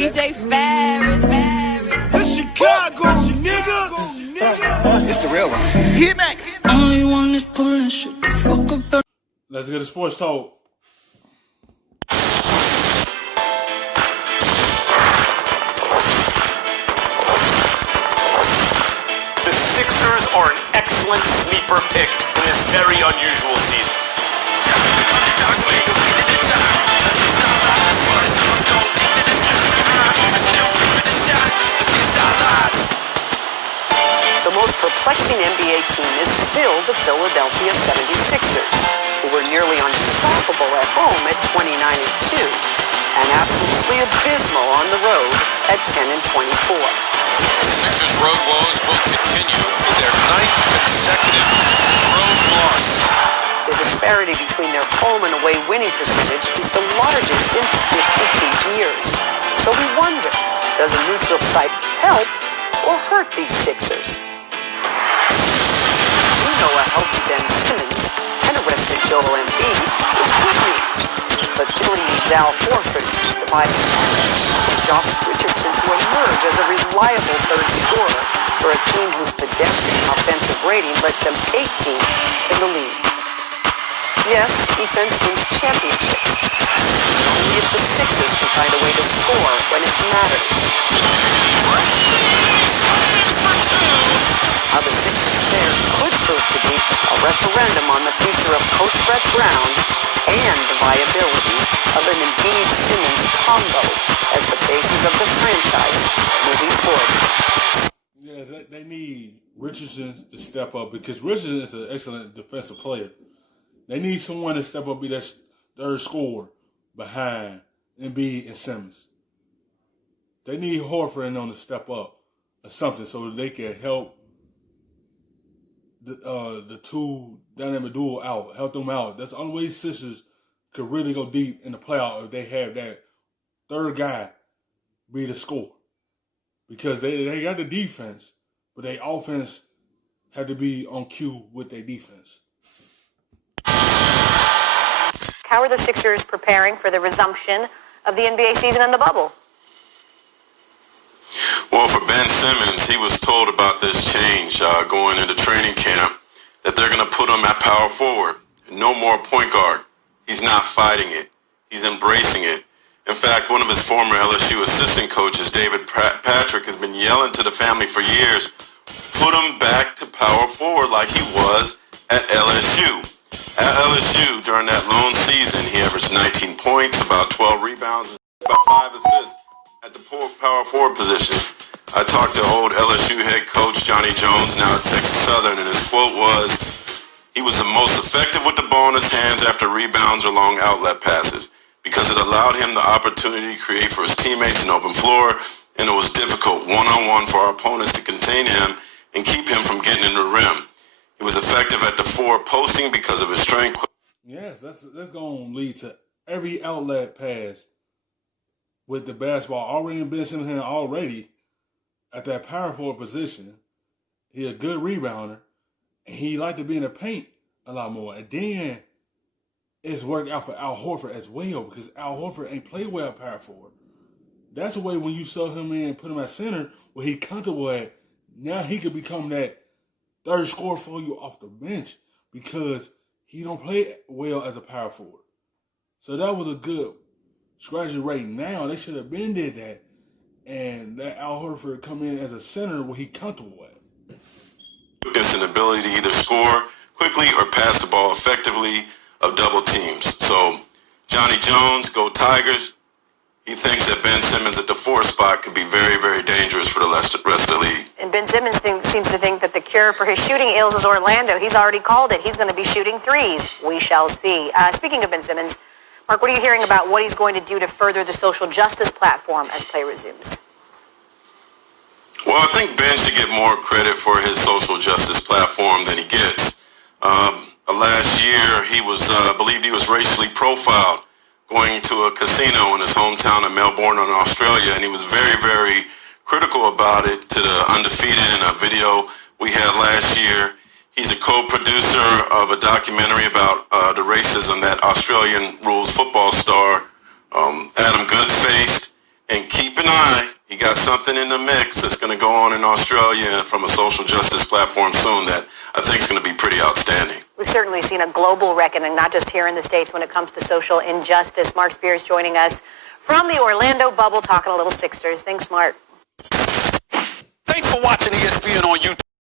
DJ Ferris. It's Chicago, nigga. It's the real one. Hit me. Only one is pulling shit the fuck up. Let's get a sports talk. The Sixers are an excellent sleeper pick in this very unusual season. The most perplexing NBA team is still the Philadelphia 76ers, who were nearly unstoppable at home at 29-2, and absolutely abysmal on the road at 10-24. The Sixers' road woes will continue with their 9th consecutive road loss. The disparity between their home and away winning percentage is the largest in 52 years. So we wonder, does a neutral site help or hurt these Sixers? We know a healthy Ben Simmons and a rested Joel Embiid is good news. But Philly needs Al Horford to buy Josh Richardson to emerge as a reliable third scorer for a team whose pedestrian offensive rating led them 18th in the league. Yes, defense wins championships. Only if the Sixers can find a way to score when it matters. How the Sixers there could prove to be a referendum on the future of Coach Brett Brown and the viability of an Embiid-Simmons combo as the faces of the franchise moving forward. Yeah, they need Richardson to step up because Richardson is an excellent defensive player. They need someone to step up, be that third scorer behind Embiid and Simmons. They need Horford and them to step up or something so that they can help the two dynamic duo out, help them out. That's the only way Sixers could really go deep in the playoff if they have that third guy be the scorer. Because they got the defense, but their offense had to be on cue with their defense. How are the Sixers preparing for the resumption of the NBA season and the bubble? Well, for Ben Simmons, he was told about this change going into training camp, that they're going to put him at power forward. No more point guard. He's not fighting it. He's embracing it. In fact, one of his former LSU assistant coaches, David Patrick, has been yelling to the family for years, put him back to power forward like he was at LSU. At LSU, during that lone season, he averaged 19 points, about 12 rebounds, and about 5 assists at the power forward position. I talked to old LSU head coach Johnny Jones, now at Texas Southern, and his quote was, he was the most effective with the ball in his hands after rebounds or long outlet passes because it allowed him the opportunity to create for his teammates an open floor, and it was difficult one-on-one for our opponents to contain him and keep him from getting in the rim. He was effective at the forward posting because of his strength. Yes, that's going to lead to every outlet pass with the basketball already in Ben Simmons' hand already at that power forward position. He's a good rebounder, and he liked to be in the paint a lot more. And then it's worked out for Al Horford as well because Al Horford ain't played well at power forward. That's the way when you sub him in and put him at center where he's comfortable at, now he could become that third scorer for you off the bench because he don't play well as a power forward. So that was a good scratch rate. Now they should have been did that, and that Al Horford come in as a center where he comfortable at. It's an ability to either score quickly or pass the ball effectively of double teams. So Johnny Jones, go Tigers. He thinks that Ben Simmons at the 4 spot could be very, very dangerous for the rest of the league. And Ben Simmons seems to think that the cure for his shooting ills is Orlando. He's already called it. He's going to be shooting threes. We shall see. Speaking of Ben Simmons, Mark, what are you hearing about what he's going to do to further the social justice platform as play resumes? Well, I think Ben should get more credit for his social justice platform than he gets. Last year, he was believed he was racially profiled going to a casino in his hometown of Melbourne in Australia, and he was very, very critical about it to the Undefeated in a video we had last year. He's a co-producer of a documentary about the racism that Australian rules football star Adam Goods faced. And keep an eye he got something in the mix that's going to go on in Australia and from a social justice platform soon that I think is going to be pretty outstanding. We've certainly seen a global reckoning, not just here in the States, when it comes to social injustice. Mark Spears joining us from the Orlando bubble, talking a little Sixers. Thanks, Mark. Thanks for watching ESPN on YouTube.